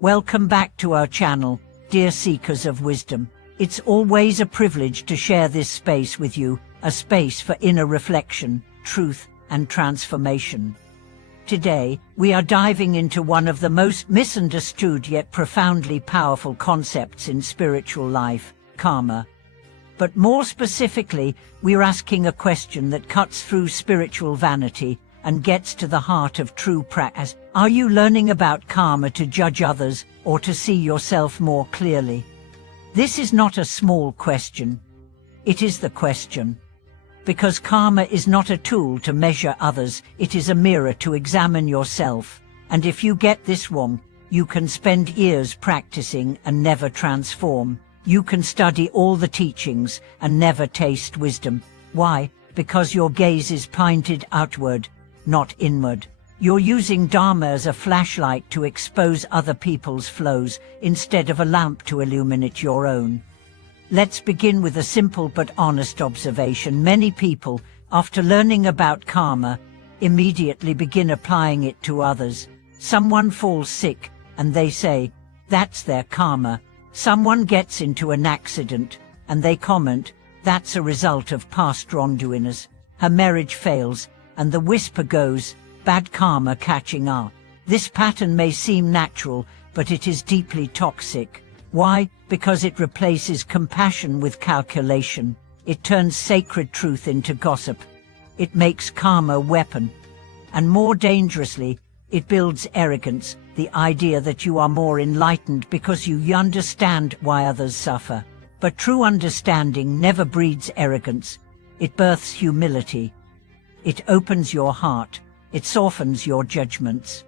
Welcome back to our channel, dear seekers of wisdom. It's always a privilege to share this space with you, a space for inner reflection, truth, and transformation. Today, we are diving into one of the most misunderstood yet profoundly powerful concepts in spiritual life, karma. But more specifically, we're asking a question that cuts through spiritual vanity and gets to the heart of true practice. Are you learning about karma to judge others or to see yourself more clearly? This is not a small question. It is the question. Because karma is not a tool to measure others, it is a mirror to examine yourself. And if you get this wrong, you can spend years practicing and never transform. You can study all the teachings and never taste wisdom. Why? Because your gaze is pointed outward, not inward. You're using Dharma as a flashlight to expose other people's flaws instead of a lamp to illuminate your own. Let's begin with a simple but honest observation. Many people, after learning about karma, immediately begin applying it to others. Someone falls sick, and they say, "That's their karma." Someone gets into an accident, and they comment, "That's a result of past wrongdoings." Her marriage fails, and the whisper goes, "Bad karma catching up." This pattern may seem natural, but it is deeply toxic. Why? Because it replaces compassion with calculation. It turns sacred truth into gossip. It makes karma a weapon. And more dangerously, it builds arrogance, the idea that you are more enlightened because you understand why others suffer. But true understanding never breeds arrogance. It births humility. It opens your heart. It softens your judgments.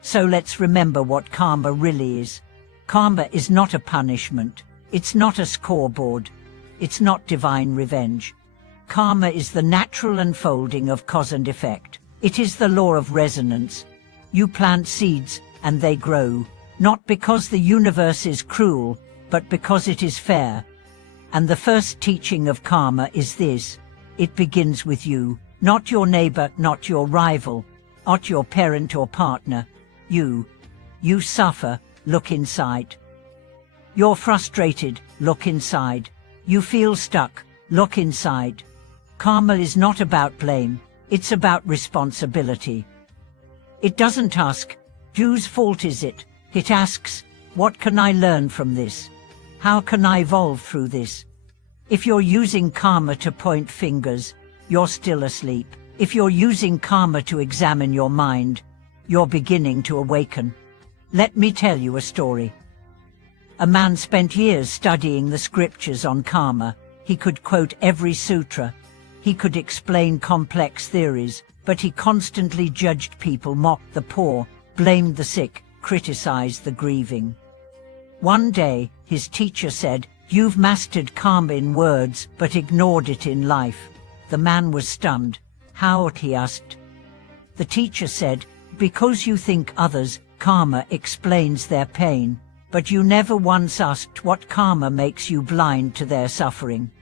So let's remember what karma really is. Karma is not a punishment. It's not a scoreboard. It's not divine revenge. Karma is the natural unfolding of cause and effect. It is the law of resonance. You plant seeds, and they grow, not because the universe is cruel, but because it is fair. And the first teaching of karma is this: it begins with you, not your neighbor, not your rival, not your parent or partner. You suffer, look inside. You're frustrated, look inside. You feel stuck, look inside. Karma is not about blame, it's about responsibility. It doesn't ask, whose fault is it? It asks, what can I learn from this? How can I evolve through this? If you're using karma to point fingers, you're still asleep. If you're using karma to examine your mind, you're beginning to awaken. Let me tell you a story. A man spent years studying the scriptures on karma. He could quote every sutra. He could explain complex theories, but he constantly judged people, mocked the poor, blamed the sick, criticized the grieving. One day, his teacher said, "You've mastered karma in words, but ignored it in life." The man was stunned. "How?" he asked. The teacher said, "Because you think others, karma explains their pain, but you never once asked what karma makes you blind to their suffering."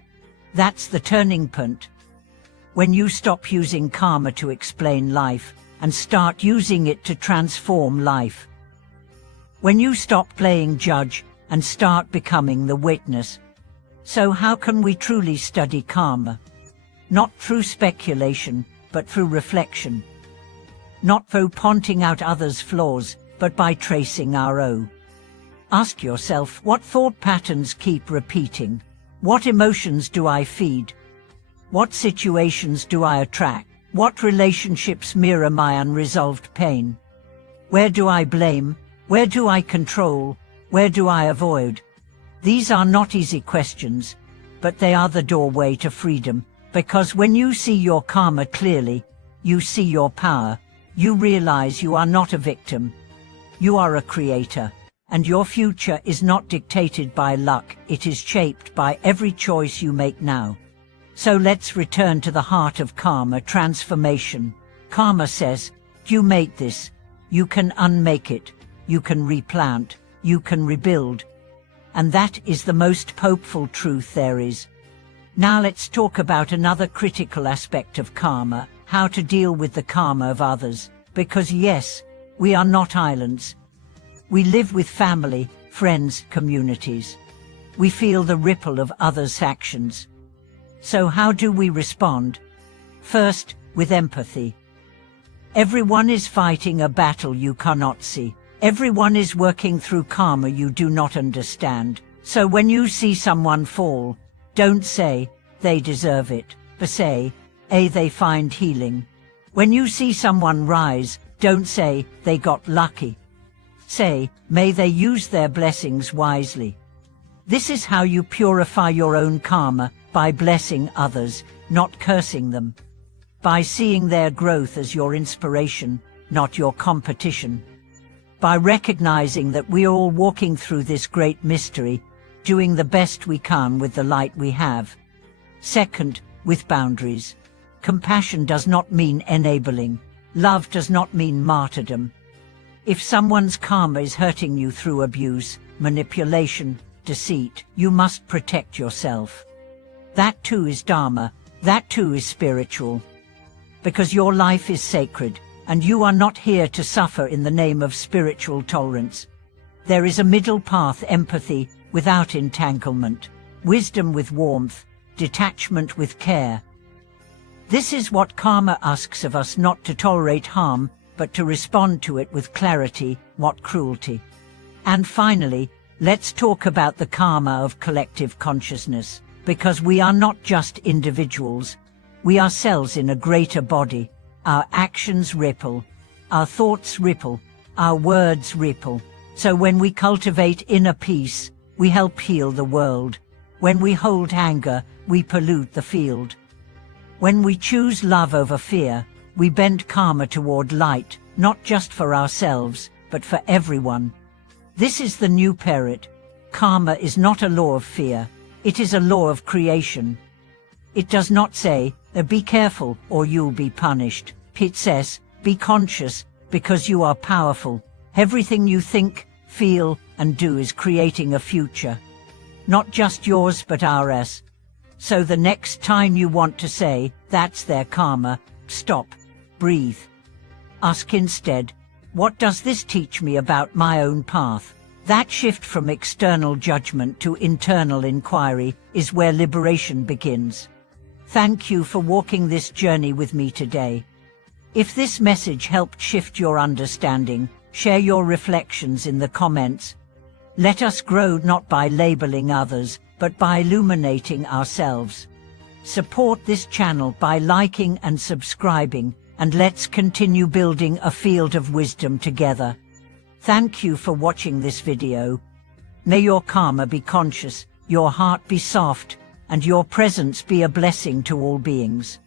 That's the turning point. When you stop using karma to explain life, and start using it to transform life. When you stop playing judge, and start becoming the witness. So how can we truly study karma? Not through speculation, but through reflection. Not through pointing out others' flaws, but by tracing our own. Ask yourself, what thought patterns keep repeating? What emotions do I feed? What situations do I attract? What relationships mirror my unresolved pain? Where do I blame? Where do I control? Where do I avoid? These are not easy questions, but they are the doorway to freedom, because when you see your karma clearly, you see your power, you realize you are not a victim. You are a creator, and your future is not dictated by luck, it is shaped by every choice you make now. So let's return to the heart of karma, transformation. Karma says, you made this, you can unmake it, you can replant, you can rebuild. And that is the most hopeful truth there is. Now let's talk about another critical aspect of karma, how to deal with the karma of others. Because yes, we are not islands. We live with family, friends, communities. We feel the ripple of others' actions. So how do we respond? First, with empathy. Everyone is fighting a battle you cannot see. Everyone is working through karma you do not understand. So when you see someone fall, don't say, they deserve it, but say, they find healing. When you see someone rise, don't say, they got lucky. Say, may they use their blessings wisely. This is how you purify your own karma, by blessing others, not cursing them. By seeing their growth as your inspiration, not your competition. By recognizing that we are all walking through this great mystery, doing the best we can with the light we have. Second, with boundaries. Compassion does not mean enabling. Love does not mean martyrdom. If someone's karma is hurting you through abuse, manipulation, deceit, you must protect yourself. That too is dharma, that too is spiritual. Because your life is sacred, and you are not here to suffer in the name of spiritual tolerance. There is a middle path: empathy without entanglement, wisdom with warmth, detachment with care. This is what karma asks of us: not to tolerate harm, but to respond to it with clarity, not cruelty. And finally, let's talk about the karma of collective consciousness, because we are not just individuals. We are cells in a greater body. Our actions ripple, our thoughts ripple, our words ripple. So when we cultivate inner peace, we help heal the world. When we hold anger, we pollute the field. When we choose love over fear, we bend karma toward light, not just for ourselves, but for everyone. This is the new period. Karma is not a law of fear, it is a law of creation. It does not say, be careful or you'll be punished. It says, be conscious, because you are powerful. Everything you think, feel, and do is creating a future. Not just yours, but ours. So the next time you want to say, that's their karma, stop, breathe. Ask instead, what does this teach me about my own path? That shift from external judgment to internal inquiry is where liberation begins. Thank you for walking this journey with me today. If this message helped shift your understanding, share your reflections in the comments. Let us grow not by labeling others, but by illuminating ourselves. Support this channel by liking and subscribing, and let's continue building a field of wisdom together. Thank you for watching this video. May your karma be conscious, your heart be soft, and your presence be a blessing to all beings.